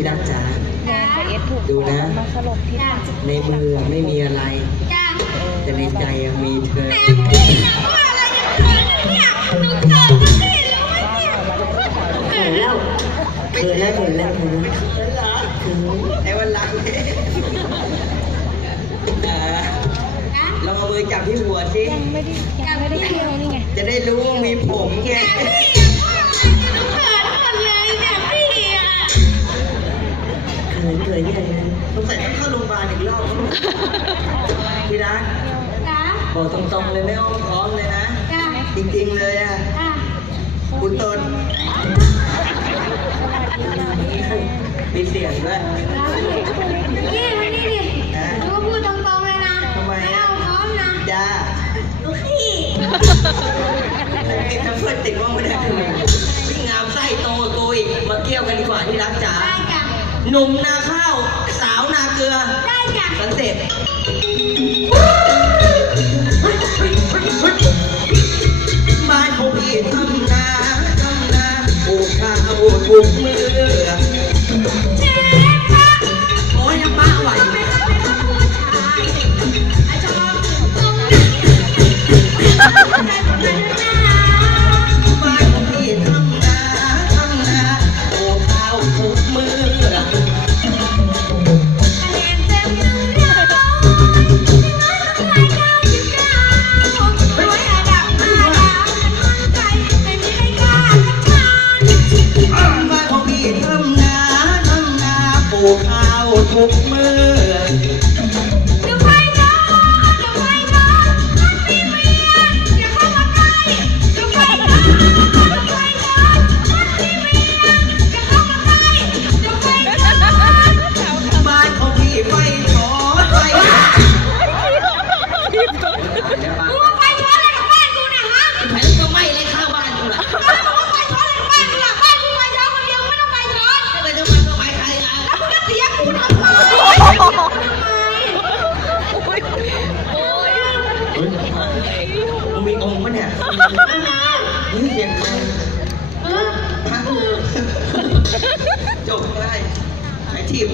พี่รักจ๋าแนนกับเอสถูกดูนะ มาสลบที่ฝั่งในมือไม่มีอะไรจ้าแต่ในใจยังมีเธอแม่พี่นะว่าอะไรเนี่ยหนูเกิดมาได้แล้วเนี่ยเขินแล้วเขินแล้วเขินแล้วเขินแล้วเขินเหรอเขินไอ้วันหลังเนี่ยเอ่อลองเอามือจับที่หัวสิ ยังไม่ได้ยังไม่ได้เที่ยวนี่ไง จะได้รู้ว่ามีผมไง เขินเขินยังไงสงสัยต้องเข้าโรงพยาบาลอีกรอบพี่รักจ้าบอกตรงๆเลยไม่อ้อมค้อมเลยนะ จ้าจริงๆเลยอะจ้าคุณตนมีเสียงด้วยนี่มานี่ดิหนูพูดตรงๆเลยนะทำไมไม่อะเอาพร้อมนะ จ้าหนูขี้ไอ้ทั้งเพื่อนติดว่าไม่ได้วิ่งงามไส้โตกว่ากูอีกมาเที่ยวกันดีกว่าที่รักจ๋าได้จ้ะ หนุ่มนาข้าว สาวนาเกลือ ได้จ้ะสันเสร็จบ้านของพี่ทำนาทำนาปลูกข้าวทุกมือ ข้าวทุกมือ มึงมีองค์ปะเนี่ยนี่เสียงใครเออจบได้ไอ้ทีม